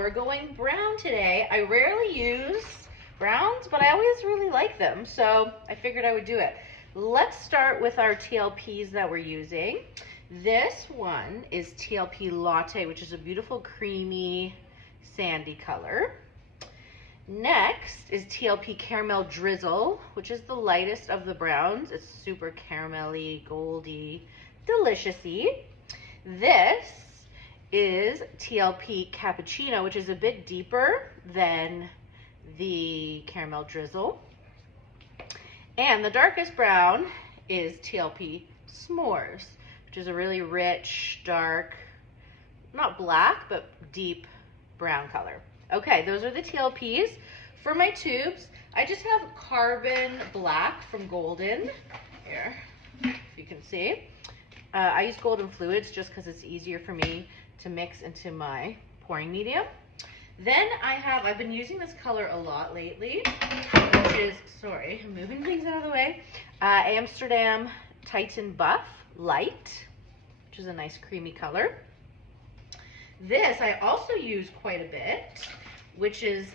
we're going brown today. I rarely use browns, but I always really like them, so I figured I would do it. Let's start with our TLPs that we're using. This one is TLP Latte, which is a beautiful creamy sandy color. Next is TLP Caramel Drizzle, which is the lightest of the browns. It's super caramelly, goldy, delicious-y. This is TLP Cappuccino, which is a bit deeper than the Caramel Drizzle. And the darkest brown is TLP S'mores, which is a really rich, dark, not black, but deep brown color. Okay, those are the TLPs. For my tubes, I just have Carbon Black from Golden. Here, if you can see. I use Golden Fluids just because it's easier for me to mix into my pouring medium. Then I've been using this color a lot lately, which is, sorry, I'm moving things out of the way, Amsterdam Titan Buff Light, which is a nice creamy color. This I also use quite a bit, which is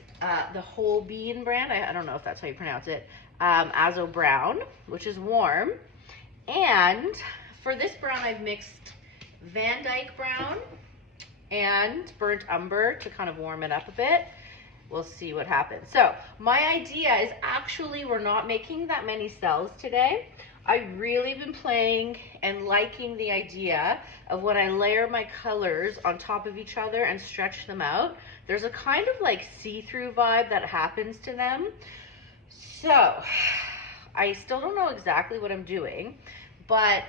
the Whole Bean brand. I don't know if that's how you pronounce it. Azo Brown, which is warm. And for this brown, I've mixed Van Dyke Brown and Burnt Umber to kind of warm it up a bit. We'll see what happens. So my idea is actually we're not making that many cells today. I've really been playing and liking the idea of when I layer my colors on top of each other and stretch them out, there's a kind of like see-through vibe that happens to them. So I still don't know exactly what I'm doing, but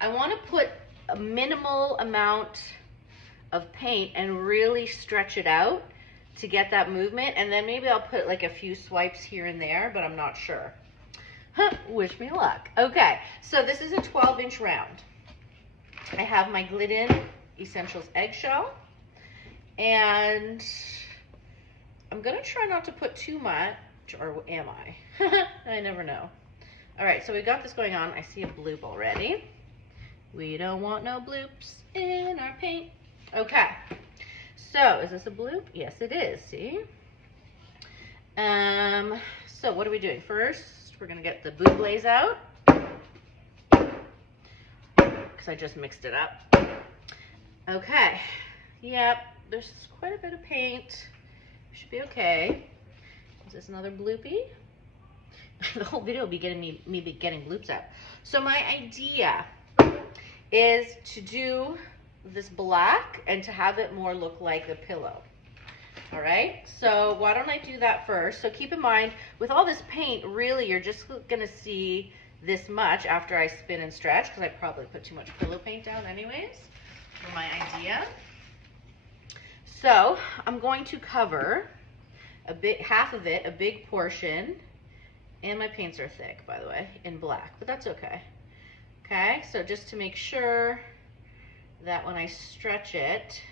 I want to put a minimal amount of paint and really stretch it out to get that movement, and then maybe I'll put like a few swipes here and there, but I'm not sure. Wish me luck. Okay, so this is a 12-inch round. I have my Glidden Essentials eggshell, and I'm gonna try not to put too much, or am I? I never know. All right, so we got this going on. I see a bloop already. We don't want no bloops in our paint. Okay, so is this a bloop? Yes, it is, see? So what are we doing? First, we're gonna get the Bublé's out, because I just mixed it up. Okay, yep, there's quite a bit of paint. Should be okay. Is this another bloopy? The whole video will be getting me getting bloops out. So my idea is to do this black and to have it more look like the pillow. All right, so why don't I do that first? So keep in mind, with all this paint, really you're just gonna see this much after I spin and stretch, because I probably put too much pillow paint down anyways for my idea. So I'm going to cover half of it, a big portion, and my paints are thick, by the way, in black, but that's okay. Okay, so just to make sure that when I stretch it,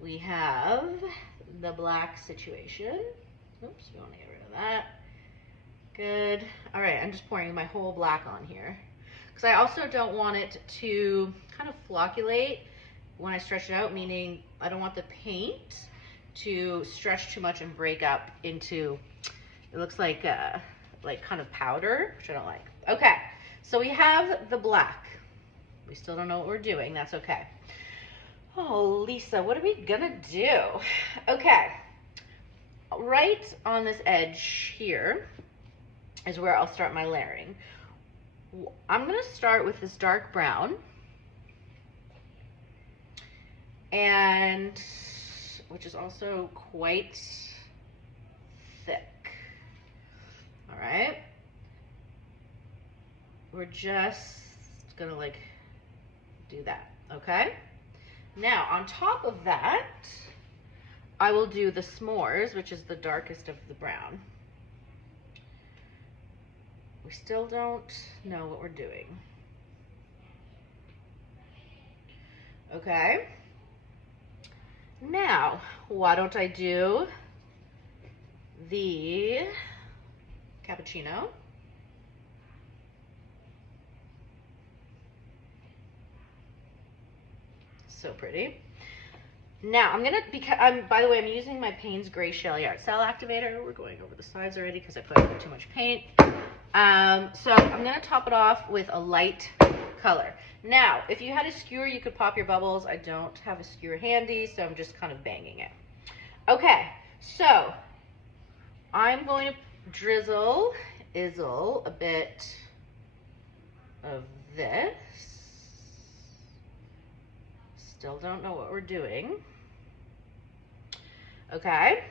we have the black situation. Oops, we want to get rid of that. Good. All right, I'm just pouring my whole black on here, because I also don't want it to kind of flocculate when I stretch it out, meaning I don't want the paint to stretch too much and break up into, it looks like kind of powder, which I don't like. Okay, so we have the black. We still don't know what we're doing. That's okay. Oh, Lisa, what are we gonna do? Okay, right on this edge here is where I'll start my layering. I'm gonna start with this dark brown, and which is also quite thick. All right, we're just gonna like do that, okay? Now, on top of that, I will do the S'mores, which is the darkest of the brown. We still don't know what we're doing. Okay. Now, why don't I do the cappuccino? So pretty. Now I'm gonna, by the way, I'm using my Payne's Gray Cell Activator. We're going over the sides already because I put in too much paint. So I'm gonna top it off with a light color. Now, if you had a skewer, you could pop your bubbles. I don't have a skewer handy, so I'm just kind of banging it. Okay, so I'm going to drizzle a bit of this. Still don't know what we're doing. Okay,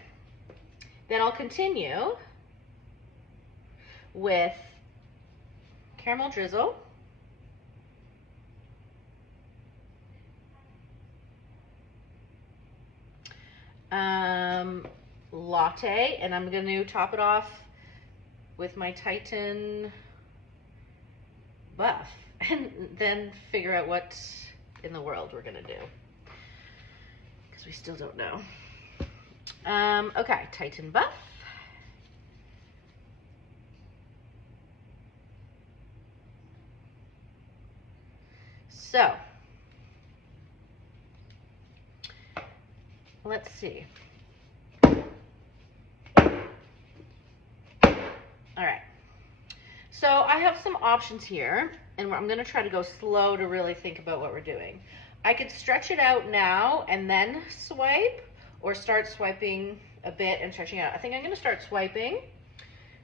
then I'll continue with caramel drizzle, latte, and I'm going to top it off with my Titan buff, and then figure out what in the world we're going to do, because we still don't know. Okay, Titan buff. So, let's see. All right. So I have some options here, and I'm going to try to go slow to really think about what we're doing. I could stretch it out now and then swipe, or start swiping a bit and stretching out. I think I'm going to start swiping,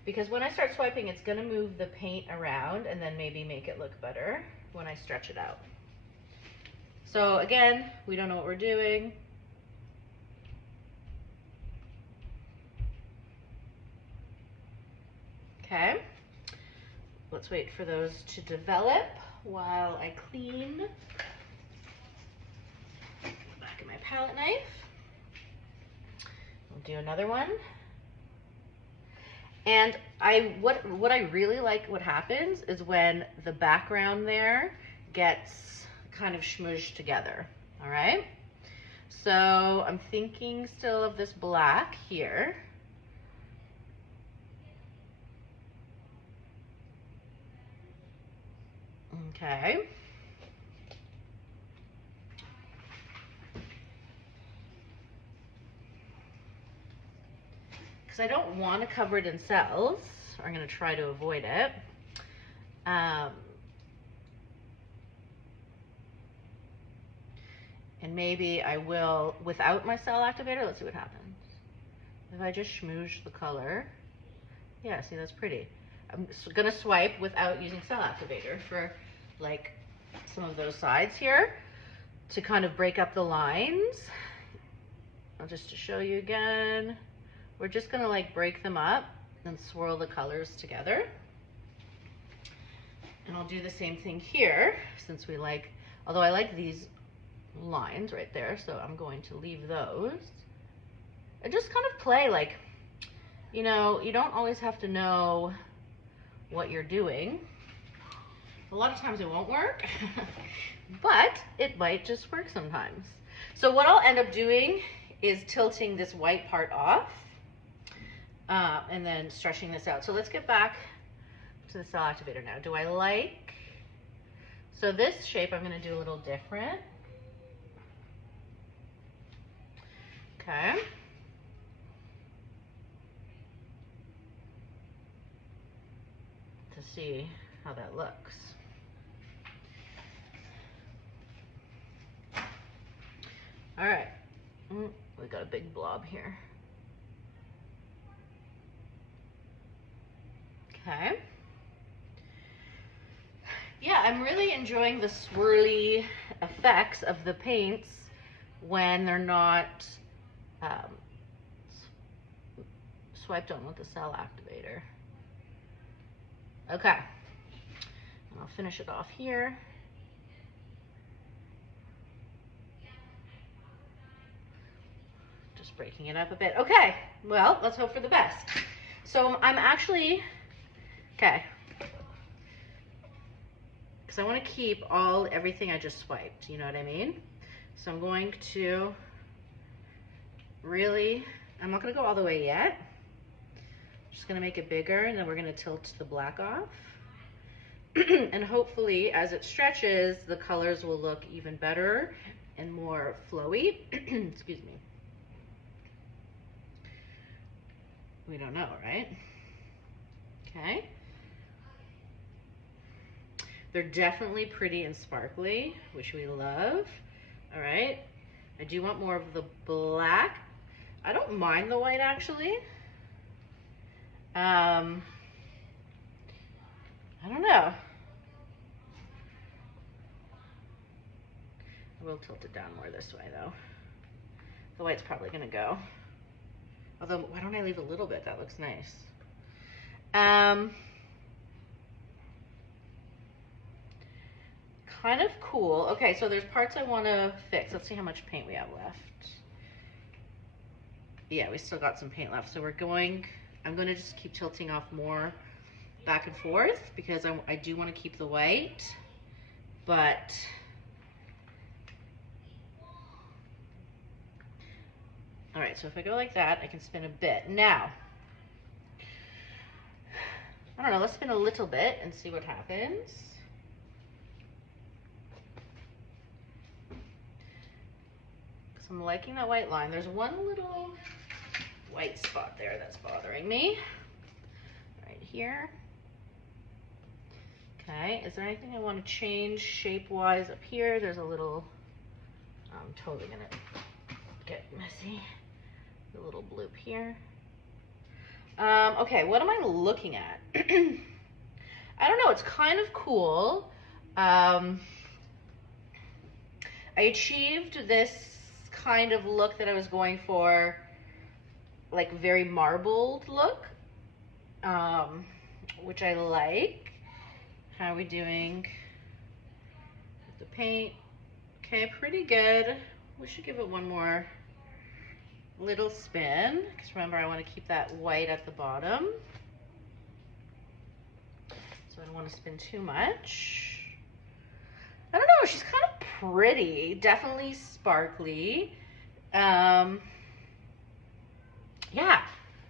because when I start swiping, it's going to move the paint around and then maybe make it look better when I stretch it out. So again, we don't know what we're doing. Okay, let's wait for those to develop while I clean the back of my palette knife. We'll do another one. And what I really like what happens is when the background there gets kind of smooshed together, all right? So I'm thinking still of this black here. Okay. Because I don't want to cover it in cells. I'm going to try to avoid it. And maybe I will, without my cell activator, let's see what happens. If I just smoosh the color, yeah, see, that's pretty. I'm gonna swipe without using cell activator for like some of those sides here to kind of break up the lines. Just to show you again, we're just gonna like break them up and swirl the colors together. And I'll do the same thing here, since we like, although I like these lines right there, so I'm going to leave those. And just kind of play like, you know, you don't always have to know what you're doing. A lot of times it won't work, but it might just work sometimes. So what I'll end up doing is tilting this white part off and then stretching this out. So let's get back to the cell activator now. Do I like, so this shape I'm going to do a little different. Okay. To see how that looks. All right. We got a big blob here. Okay. Yeah, I'm really enjoying the swirly effects of the paints when they're not swiped on with the cell activator. Okay, and I'll finish it off here. Just breaking it up a bit. Okay, well, let's hope for the best. So I'm actually, okay, because I want to keep everything I just swiped, you know what I mean? So I'm going to really, I'm not going to go all the way yet. I'm just going to make it bigger, and then we're going to tilt the black off. And hopefully, as it stretches, the colors will look even better and more flowy. Excuse me. We don't know, right? Okay. They're definitely pretty and sparkly, which we love. All right. I do want more of the black. I don't mind the white, actually. I don't know. I will tilt it down more this way, though. The white's probably gonna go. Although, why don't I leave a little bit? That looks nice. Kind of cool. Okay, so there's parts I want to fix. Let's see how much paint we have left. Yeah, we still got some paint left. So I'm going to just keep tilting off more back and forth because I do want to keep the white, but all right, so if I go like that, I can spin a bit. Now, I don't know, let's spin a little bit and see what happens. So I'm liking that white line. There's one little white spot there that's bothering me. Right here. Okay, is there anything I want to change shape-wise up here? There's a little, I'm totally gonna get messy. A little bloop here. Okay, what am I looking at? I don't know, it's kind of cool. I achieved this kind of look that I was going for, like very marbled look, which I like. How are we doing with the paint? Okay, pretty good. We should give it one more little spin, because remember I want to keep that white at the bottom. So I don't want to spin too much. I don't know, she's kind of pretty, definitely sparkly. Yeah,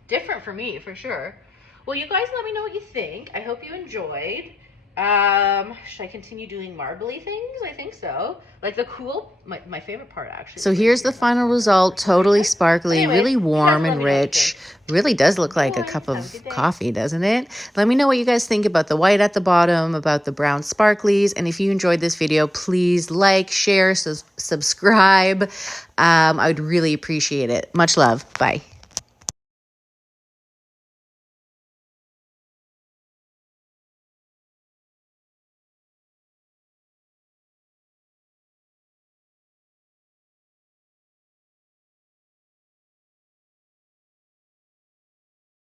different for me, for sure. Well, you guys let me know what you think. I hope you enjoyed. Should I continue doing marbly things? I think so. Like the cool, my favorite part actually. So here's the final result, totally sparkly, Anyways, really you guys warm let and me know what you rich. think. Really does look like a Bye. cup Have a of good day. coffee, doesn't it? Let me know what you guys think about the white at the bottom, about the brown sparklies. And if you enjoyed this video, please like, share, subscribe. I would really appreciate it. Much love. Bye.